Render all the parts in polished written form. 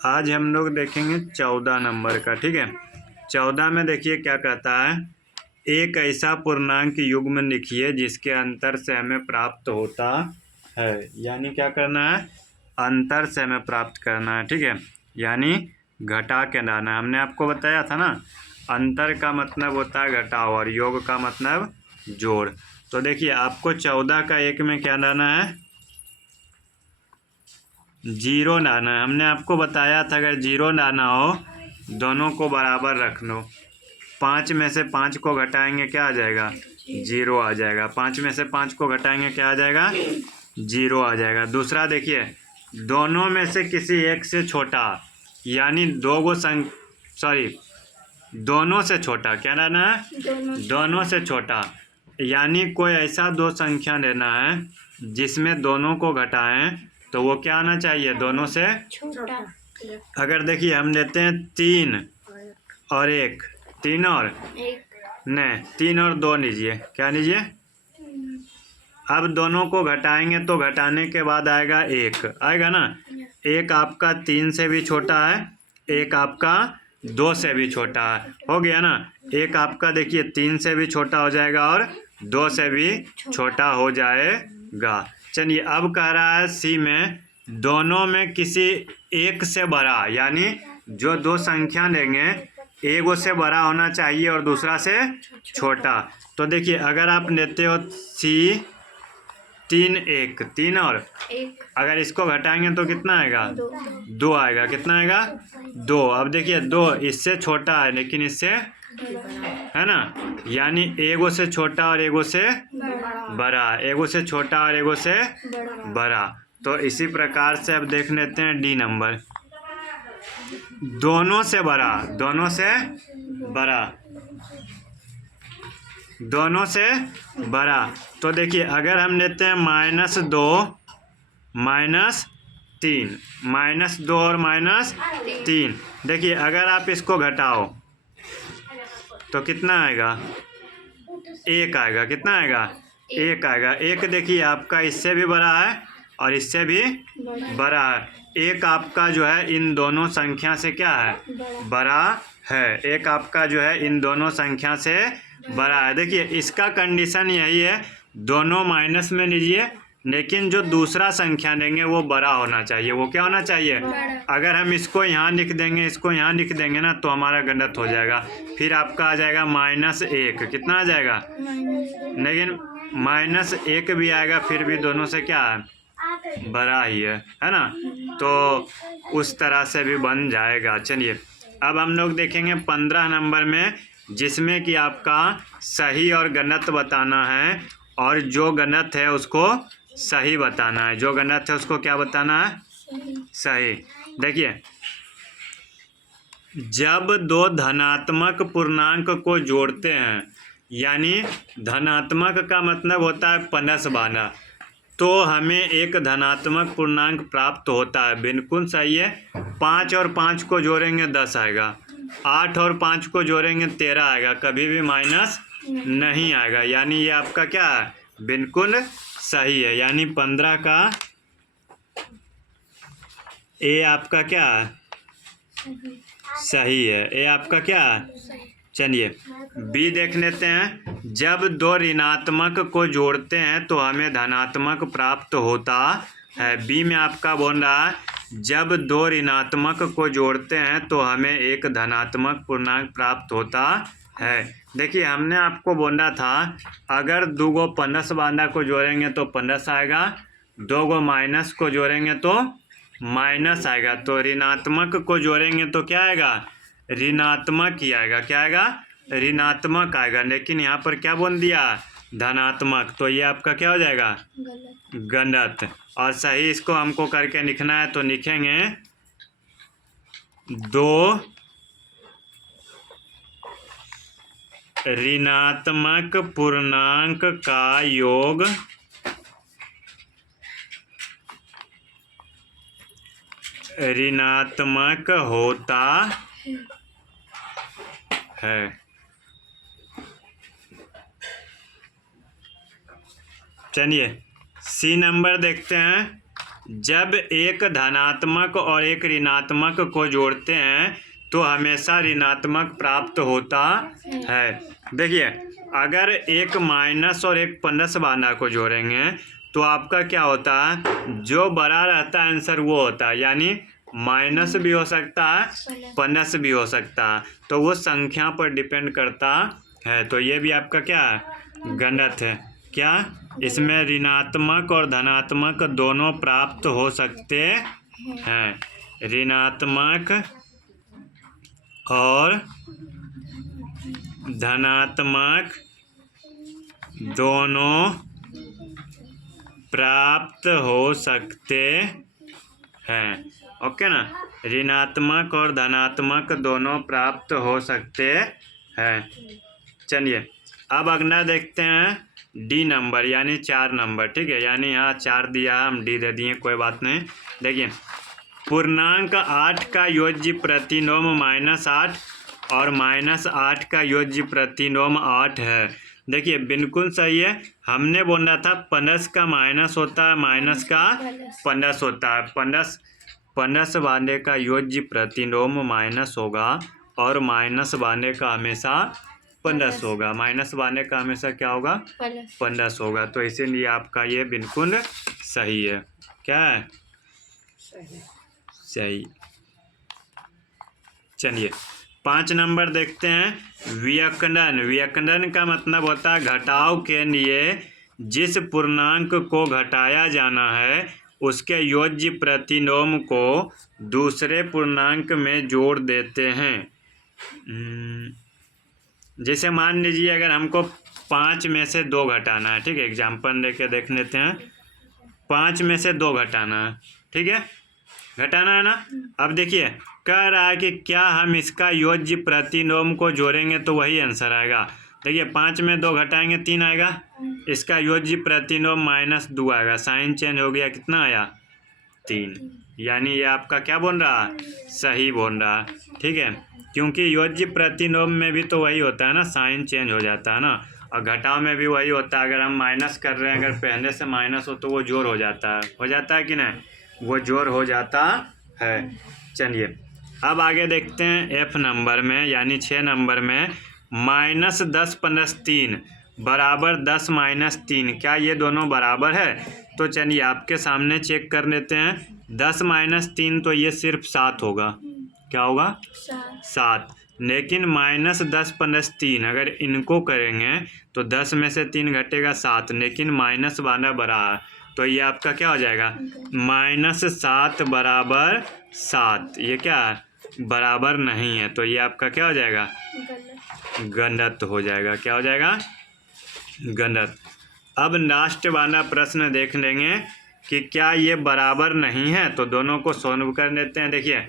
आज हम लोग देखेंगे 14 नंबर का। ठीक है, 14 में देखिए क्या कहता है, एक ऐसा पूर्णांक युग्म लिखिए जिसके अंतर से हमें प्राप्त होता है। यानी क्या करना है, अंतर से हमें प्राप्त करना है। ठीक है, यानी घटा के लाना है। हमने आपको बताया था ना, अंतर का मतलब होता है घटाव और योग का मतलब जोड़। तो देखिए आपको 14 का एक में क्या लाना है, 0 लाना है। हमने आपको बताया था अगर 0 लाना हो दोनों को बराबर रख लो। 5 में से 5 को घटाएंगे क्या आ जाएगा, 0 आ जाएगा। 5 में से 5 को घटाएंगे क्या आ जाएगा, 0 आ जाएगा। दूसरा देखिए, दोनों में से किसी एक से छोटा, यानी दोनों से छोटा क्या लेना है, दोनों से छोटा। यानी कोई ऐसा दो संख्या लेना है जिसमें दोनों को घटाएं तो वो क्या आना चाहिए, दोनों से छोटा। अगर देखिए हम लेते हैं 3 और 1, 3 और नहीं 3 और 2 लीजिए, क्या लीजिए। अब दोनों को घटाएंगे तो घटाने के बाद आएगा 1, आएगा ना। एक आपका 3 से भी छोटा है, एक आपका 2 से भी छोटा है, हो गया ना। एक आपका देखिए 3 से भी छोटा हो जाएगा और 2 से भी छोटा हो जाएगा। चलिए अब कह रहा है सी में दोनों में किसी एक से बड़ा, यानी जो दो संख्या लेंगे एक से बड़ा होना चाहिए और दूसरा से छोटा। तो देखिए अगर आप लेते हो सी 3 1 3 और अगर इसको घटाएंगे तो कितना आएगा, 2 आएगा। कितना आएगा, 2। अब देखिए 2 इससे छोटा है लेकिन इससे है ना, यानी एगो से छोटा और एगो से बड़ा, एगो से छोटा और एगो से बड़ा। तो इसी प्रकार से अब देख लेते हैं डी नंबर, दोनों से बड़ा, दोनों से बड़ा, दोनों से बड़ा। तो देखिए अगर हम लेते हैं -2 -3, -2 और -3, देखिए अगर आप इसको घटाओ तो कितना आएगा, 1 आएगा। कितना आएगा, 1 आएगा। 1 देखिए आपका इससे भी बड़ा है और इससे भी बड़ा है। एक आपका जो है इन दोनों संख्या से क्या है, बड़ा है। एक आपका जो है इन दोनों संख्या से बड़ा है। देखिए इसका कंडीशन यही है, दोनों माइनस में लीजिए लेकिन जो दूसरा संख्या लेंगे वो बड़ा होना चाहिए। वो क्या होना चाहिए, अगर हम इसको यहाँ लिख देंगे, इसको यहाँ लिख देंगे ना तो हमारा गलत हो जाएगा। फिर आपका आ जाएगा -1, कितना आ जाएगा, लेकिन -1 भी आएगा फिर भी दोनों से क्या है, बड़ा ही है ना। तो उस तरह से भी बन जाएगा। चलिए अब हम लोग देखेंगे 15 नंबर में, जिसमें कि आपका सही और गलत बताना है और जो गलत है उसको सही बताना है। जो गलत है उसको क्या बताना है, सही। देखिए जब दो धनात्मक पूर्णांक को जोड़ते हैं, यानी धनात्मक का मतलब होता है प्लस वाला, तो हमें एक धनात्मक पूर्णांक प्राप्त होता है। बिल्कुल सही है। 5 और 5 को जोड़ेंगे 10 आएगा, 8 और 5 को जोड़ेंगे 13 आएगा, कभी भी माइनस नहीं आएगा। यानी ये आपका क्या है, बिल्कुल सही है। यानी 15 का ए आपका क्या है, सही है। ए आपका क्या है। चलिए बी देख लेते हैं, जब दो ऋणात्मक को जोड़ते हैं तो हमें धनात्मक प्राप्त होता है। बी में आपका बोल रहा है जब दो ऋणात्मक को जोड़ते हैं तो हमें एक धनात्मक पूर्णांक प्राप्त होता है। देखिए हमने आपको बोला था अगर 2 गो प्लस वाला को जोड़ेंगे तो प्लस आएगा, 2 गो माइनस को जोड़ेंगे तो माइनस आएगा। तो ऋणात्मक को जोड़ेंगे तो क्या आएगा, ऋणात्मक ही आएगा। क्या आएगा, ऋणात्मक आएगा। लेकिन यहाँ पर क्या बोल दिया, धनात्मक, तो ये आपका क्या हो जाएगा, गलत। और सही इसको हमको करके लिखना है तो लिखेंगे 2 ऋणात्मक पूर्णांक का योग ऋणात्मक होता है। चलिए सी नंबर देखते हैं, जब एक धनात्मक और एक ऋणात्मक को जोड़ते हैं तो हमेशा ऋणात्मक प्राप्त होता है। देखिए, अगर एक माइनस और एक प्लस वाला को जोड़ेंगे तो आपका क्या होता है, जो बड़ा रहता है आंसर वो होता है, यानी माइनस भी हो सकता है प्लस भी हो सकता है, तो वो संख्या पर डिपेंड करता है। तो ये भी आपका क्या है, गणित है। क्या इसमें ऋणात्मक और धनात्मक दोनों प्राप्त हो सकते हैं, ऋणात्मक और धनात्मक दोनों प्राप्त हो सकते हैं। ओके ना, ऋणात्मक और धनात्मक दोनों प्राप्त हो सकते हैं। चलिए अब अगला देखते हैं डी नंबर यानी 4 नंबर। ठीक है, यानी यहाँ 4 दिया हम डी दे दिए, कोई बात नहीं। देखिए, पूर्णांक 8 का योज्य प्रतिलोम -8 और -8 का योज्य प्रतिलोम 8 है। देखिए बिल्कुल सही है, हमने बोला था प्लस का माइनस होता है, माइनस का प्लस होता है। प्लस वाले का योज्य प्रतिलोम माइनस होगा और माइनस वाले का हमेशा प्लस होगा, माइनस वाले का हमेशा क्या होगा, प्लस होगा। तो इसीलिए आपका ये बिल्कुल सही है। क्या है, सही। चलिए 5 नंबर देखते हैं, व्यंकलन। व्यंकलन का मतलब होता है घटाव के लिए जिस पूर्णांक को घटाया जाना है उसके योज्य प्रतिलोम को दूसरे पूर्णांक में जोड़ देते हैं। जैसे मान लीजिए अगर हमको 5 में से 2 घटाना है, ठीक है, एग्जाम्पल लेके देख लेते हैं। 5 में से 2 घटाना है, ठीक है, घटाना है ना। अब देखिए कह रहा है कि क्या हम इसका योज्य प्रतिलोम को जोड़ेंगे तो वही आंसर आएगा। देखिए 5 में 2 घटाएंगे 3 आएगा, इसका योज्य प्रतिलोम -2 आएगा, साइन चेंज हो गया, कितना आया 3। यानी ये आपका क्या बोल रहा है, सही बोल रहा है। ठीक है, क्योंकि योज्य प्रतिलोम में भी तो वही होता है ना, साइन चेंज हो जाता है ना, और घटाव में भी वही होता है। अगर हम माइनस कर रहे हैं, अगर पहले से माइनस हो तो वो जोड़ हो जाता है कि नहीं, वो जोड़ हो जाता है। चलिए अब आगे देखते हैं एफ नंबर में यानी 6 नंबर में, -10 + 3 बराबर 10 - 3, क्या ये दोनों बराबर है? तो चलिए आपके सामने चेक कर लेते हैं। 10 - 3 तो ये सिर्फ 7 होगा, क्या होगा, 7। लेकिन -10 + 3 अगर इनको करेंगे तो 10 में से 3 घटेगा 7, लेकिन माइनस वाला बड़ा है, तो ये आपका क्या हो जाएगा, -7 बराबर 7। ये क्या है, बराबर नहीं है, तो ये आपका क्या हो जाएगा, गलत हो जाएगा। क्या हो जाएगा, गलत। अब लास्ट वाला प्रश्न देख लेंगे कि क्या ये बराबर नहीं है, तो दोनों को सॉल्व कर लेते हैं। देखिए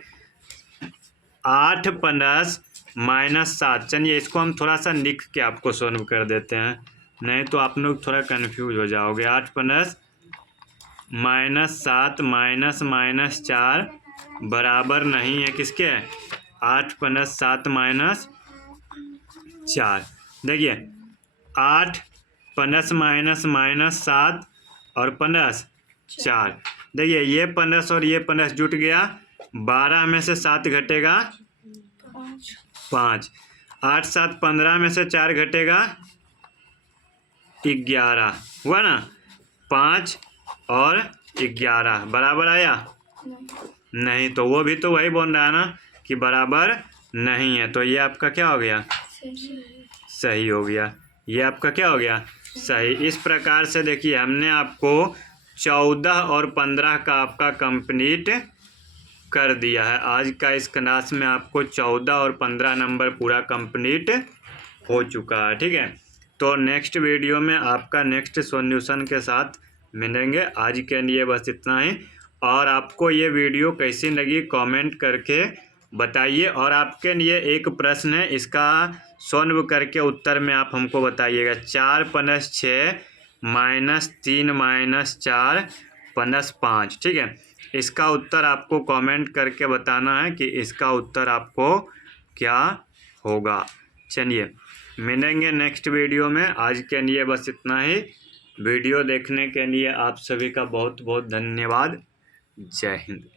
8 + -7, चलिए इसको हम थोड़ा सा लिख के आपको सॉल्व कर देते हैं, नहीं तो आप लोग थोड़ा कंफ्यूज हो जाओगे। 8 + -7 -4 बराबर नहीं है किसके, 8 + 7 -4। देखिए 8 + -7 और +4, देखिए ये प्लस और ये प्लस जुट गया, 12 में से 7 घटेगा 5, 8 - 7 15 में से 4 घटेगा 11, हुआ ना, 5 और 11 बराबर आया नहीं, तो वो भी तो वही बोल रहा है ना कि बराबर नहीं है, तो ये आपका क्या हो गया, सही हो गया। ये आपका क्या हो गया, सही। इस प्रकार से देखिए हमने आपको 14 और 15 का आपका कंप्लीट कर दिया है। आज का इस क्लास में आपको 14 और 15 नंबर पूरा कंप्लीट हो चुका है। ठीक है, तो नेक्स्ट वीडियो में आपका नेक्स्ट सॉल्यूशन के साथ मिलेंगे। आज के लिए बस इतना ही, और आपको ये वीडियो कैसी लगी कमेंट करके बताइए। और आपके लिए एक प्रश्न है, इसका सॉल्व करके उत्तर में आप हमको बताइएगा। 4 + 6 -3 -4 + 5, ठीक है, इसका उत्तर आपको कमेंट करके बताना है कि इसका उत्तर आपको क्या होगा। चलिए मिलेंगे नेक्स्ट वीडियो में, आज के लिए बस इतना ही। वीडियो देखने के लिए आप सभी का बहुत बहुत धन्यवाद। जय हिंद।